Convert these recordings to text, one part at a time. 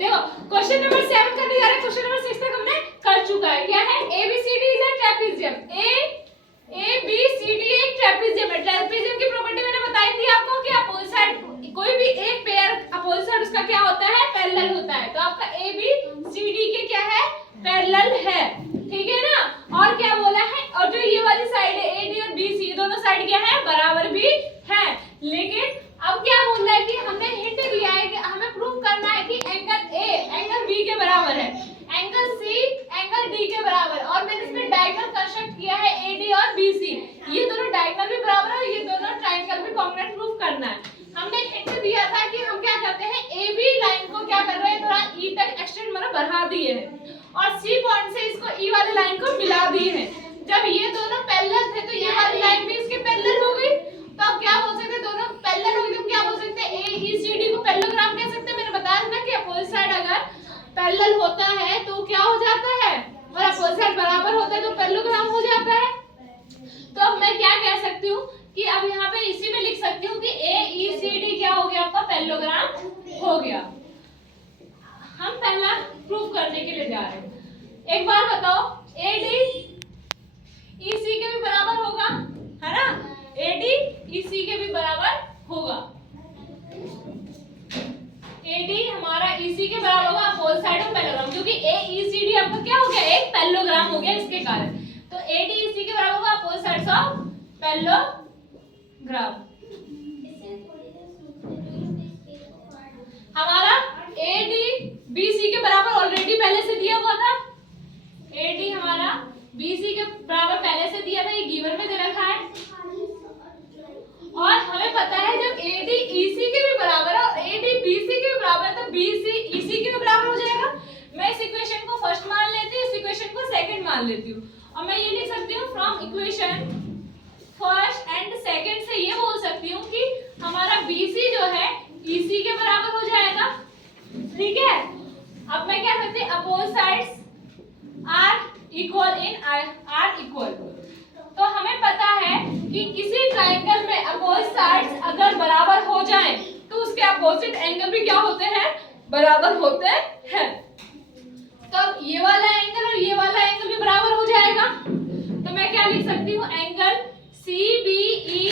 देखो question number 7 करने जा रहे हैं, क्वेश्चन नंबर 6 तक हमने कर चुका है। क्या है? ABCD is a trapezium. ABCD एक ट्रेपेजियम है। ट्रेपेजियम की प्रॉपर्टी मैंने बताई थी आपको कि अपोजिट साइड कोई भी एक पेयर अपोजिट साइड उसका क्या होता है? पैरेलल होता है। तो आपका ABCD के क्या है? पैरेलल है। ठीक है ना? और क्या बोला है? और जो ये वाली साइड है AD और BC दोनों साइड क्या है? बराबर भी है। लेकिन अब क्या बोल रहा है कि हमने हिंट दिया है कि हमें प्रूव करना है कि एंगल A एंगल B के बराबर है, एंगल C एंगल D के बराबर। और मैंने इसमें डायगोनल कंस्ट्रक्ट किया है AD और BC, ये दोनों डायगोनल भी बराबर है, ये दोनों ट्रायंगल भी कॉन्ग्रुएंट प्रूव करना है। हमने हिंट दिया था कि हम क्या करते हैं, AB लाइन को क्या कर रहे हैं, थोड़ा E तक एक्सटेंड मतलब बढ़ा दिए हैं और C पॉइंट से इसको E वाली लाइन को मिला दिए हैं। जब ये दोनों पैरेलल थे तो ये वाली लाइन भी इसके पैरेलल हो गई। तो अब क्या बोल सकते हैं, दोनों पैरेलल हो गए तो क्या बोल सकते हैं, AECD को पैरेललोग्राम कह सकते हैं। मैंने बताया था ना कि अपोजिट साइड अगर पैरेलल होता है तो क्या हो जाता है, और अपोजिट साइड बराबर होता है तो पैरेललोग्राम हो जाता है। तो अब मैं क्या कह सकती हूँ कि अब यहाँ पे इसी में लिख सकती हूँ कि AECD क्या हो गया, आपका पैरेललोग्राम हो गया। हम पहला प्रूव करने के लिए जा रहे हैं। एक बार बताओ, AD EC के भी बराबर होगा, है ना? AD EC के भी बराबर होगा। AD हमारा EC के बराबर होगा अपोजिट साइड ऑफ पैरेललोग्राम, क्योंकि AECD आपका क्या हो गया, एक पैरेललोग्राम हो गया इसके कारण। तो AD EC के बराबर होगा अपोजिट साइड्स ऑफ पैरेललोग्राम। हमारा AD BC के बराबर ऑलरेडी पहले से दिया हुआ था। AD हमारा BC के बराबर पहले से दिया था, ये गिवन में दे रखा है। और हमें पता है जब AD EC के भी बराबर है और AD BC के भी बराबर है तो BC EC के भी बराबर हो जाएगा। मैं इस इक्वेशन को फर्स्ट मान लेती हूँ, इस इक्वेशन को सेकंड मान लेती हूँ और मैं ये लिख सकती हूँ from equation first and second से ये बोल सकती हूँ कि हमारा BC जो है EC के बराबर हो जाएगा। ठीक है? अब मैं क्या करती हूँ, opposite sides are equal in are equal. तो हमें पता है कि किसी ट्रायंगल में अपोजिट साइड्स अगर बराबर हो जाएं तो उसके अपोजिट एंगल भी क्या होते हैं, बराबर होते हैं। तब ये वाला एंगल और ये वाला एंगल भी बराबर हो जाएगा। तो मैं क्या लिख सकती हूँ, angle CBE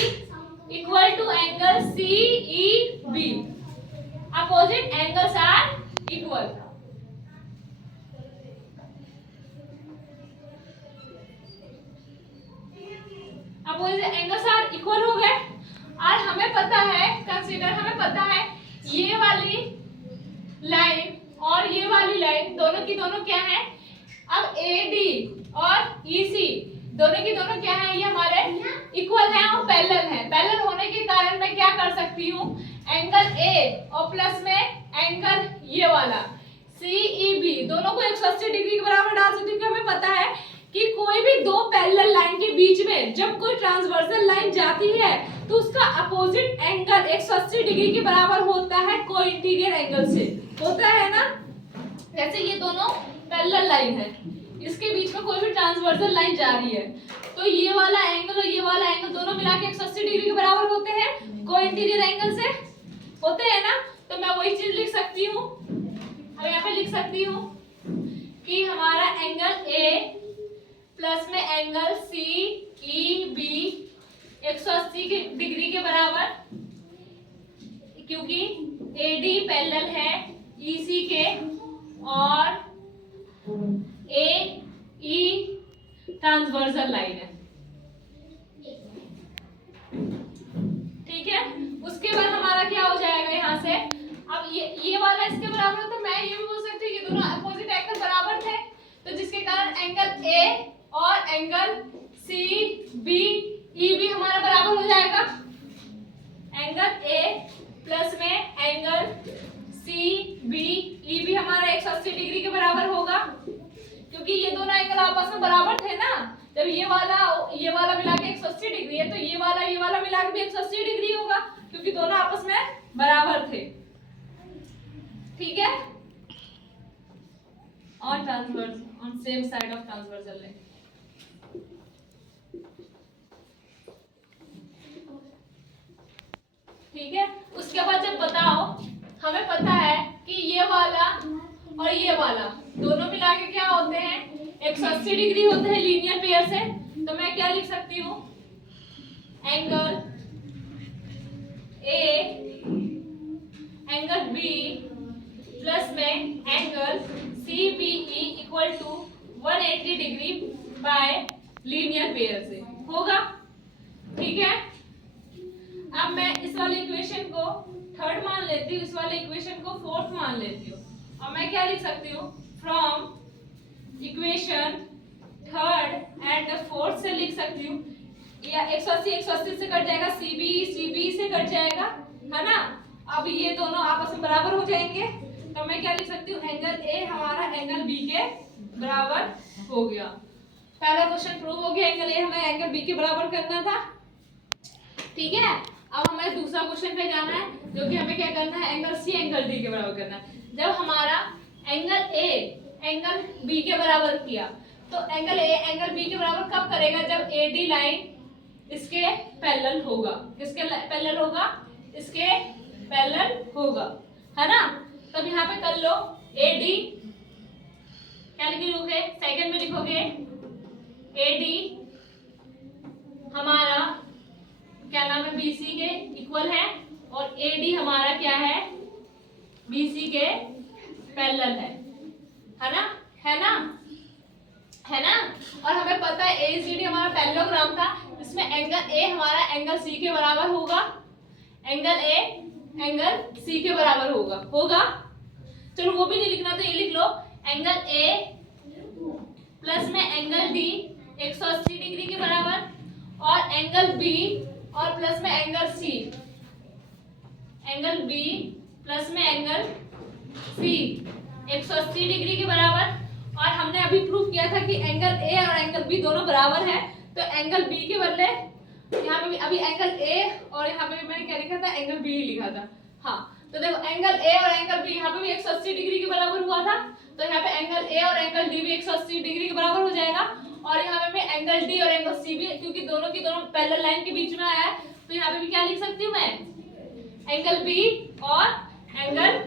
equal to angle CEB। Opposite angles are equal. Opposite angles are equal हो गए। और हमें पता है, कंसीडर हमें पता है ये वाली लाइन और ये वाली लाइन दोनों की दोनों क्या है, अब AD और EC दोनों की दोनों क्या है, ये हमारे इक्वल है और पैरेलल है। पैरेलल होने के कारण मैं क्या कर सकती हूँ, एंगल A और प्लस में एंगल ये वाला CEB दोनों को 180 डिग्री के बराबर डाल सकती हूँ। हमें पता है कि कोई भी दो पैरेलल लाइन के बीच में जब कोई ट्रांसवर्सल लाइन जाती है तो उसका अपोजिट एंगल 180 डिग्री के बराबर होता है कोई इंटीरियर एंगल से, होता है ना? जैसे ये दोनों पैरेलल लाइन है, इसके बीच में कोई भी ट्रांसवर्सल लाइन जा रही है तो ये वाला एंगल और ये वाला एंगल दोनों मिला के 180 डिग्री के बराबर होते हैं कोई इंटीरियर एंगल से, होते हैं ना? तो मैं वही चीज लिख सकती हूँ। अब यहाँ पे लिख सकती हूँ कि हमारा एंगल A प्लस में एंगल CEB 180 डिग्री के बराबर, क्योंकि AD पैरेलल है EC के और AE ट्रांसवर्सल लाइन है। ठीक है? उसके बाद हमारा क्या हो जाएगा यहाँ से, अब ये वाला इसके बराबर है तो मैं ये भी बोल सकती हूँ ये दोनों अपोजिट एंगल बराबर थे, तो जिसके कारण एंगल A और एंगल CBE हमारा बराबर हो जाएगा। एंगल A प्लस में एंगल CBE हमारा 180 डिग्री के बराबर होगा, क्योंकि ये दोनों एंगल आपस में बराबर थे ना। जब ये वाला मिला के 180 डिग्री है तो ये वाला मिला के भी 180 डिग्री होगा, क्योंकि दोनों आपस में बराबर थे। ठीक है? On transverse on same side of transversal line. ठीक है? उसके बाद जब बताओ, हमें पता है कि ये वाला और ये वाला, दोनों मिला के क्या होते हैं 180 डिग्री होते हैं लीनियर पेयर से। तो मैं क्या लिख सकती हूँ, angle A angle B plus में angle C B E equal to 180 degree by linear pair से होगा। ठीक है, अब मैं इस वाले इक्वेशन को थर्ड मान लेती हूँ, इस वाले इक्वेशन को फोर्थ मान लेती हूँ। और मैं क्या लिख सकती हूँ, from equation third and fourth से लिख सकती हूँ, या 180 से कट जाएगा, सीबी से कट जाएगा, है ना। अब ये दोनों आपस में बराबर हो जाएंगे। तो मैं क्या लिख सकती हूँ, एंगल ए हमारा एंगल बी के बराबर हो गया। पहला क्वेश्चन प्रूव हो गया, एंगल ए हमें एंगल बी के बराबर करना था। ठीक है, अब हमें दूसरा क्वेश्चन पे जाना है, जो कि हमें क्या करना है, एंगल सी एंगल डी के बराबर करना है। जब हमारा एंगल ए एंगल बी के बराबर किया, तो एंगल ए एंगल बी के बराबर कब करेगा, जब एडी लाइन इसके पैरेलल होगा। किसके पैरेलल होगा, इसके पैरेलल होगा, है ना। तब यहाँ पे कर लो एडी, क्या लिखोगे, सेकंड में लिखोगे एडी हमारा क्या नाम है, बीसी के इक्वल है, और एडी हमारा क्या है, बीसी के पैरेलल है ना, है ना, है ना। और हमें पता है एसीडी हमारा पैरेललोग्राम था, इसमें एंगल ए हमारा एंगल सी के बराबर होगा, एंगल ए एंगल सी के बराबर होगा। चलो वो भी नहीं लिखना तो ये लिख लो, एंगल ए प्लस में एंगल डी 180 डिग्री के बराबर, और एंगल बी और प्लस में angle C, angle B plus में एंगल सी 180 डिग्री के बराबर। और हमने अभी प्रूव किया था कि एंगल ए और एंगल बी दोनों बराबर है, तो एंगल बी के बदले यहाँ पे भी अभी एंगल ए और यहाँ पे भी मैंने क्या लिखा था, एंगल बी लिखा था। हाँ, तो देखो एंगल ए और एंगल बी यहाँ पे भी 180 डिग्री के बराबर हुआ था, तो यहाँ पे एंगल ए और एंगल डी भी 180 डिग्री के बराबर हो जाएगा। और यहाँ पे मैं एंगल डी और एंगल सी भी, क्योंकि दोनों की दोनों पैरेलल लाइन के बीच में आया है, तो यहाँ पे भी क्या लिख सकती हूँ मैं, एंगल बी और एंगल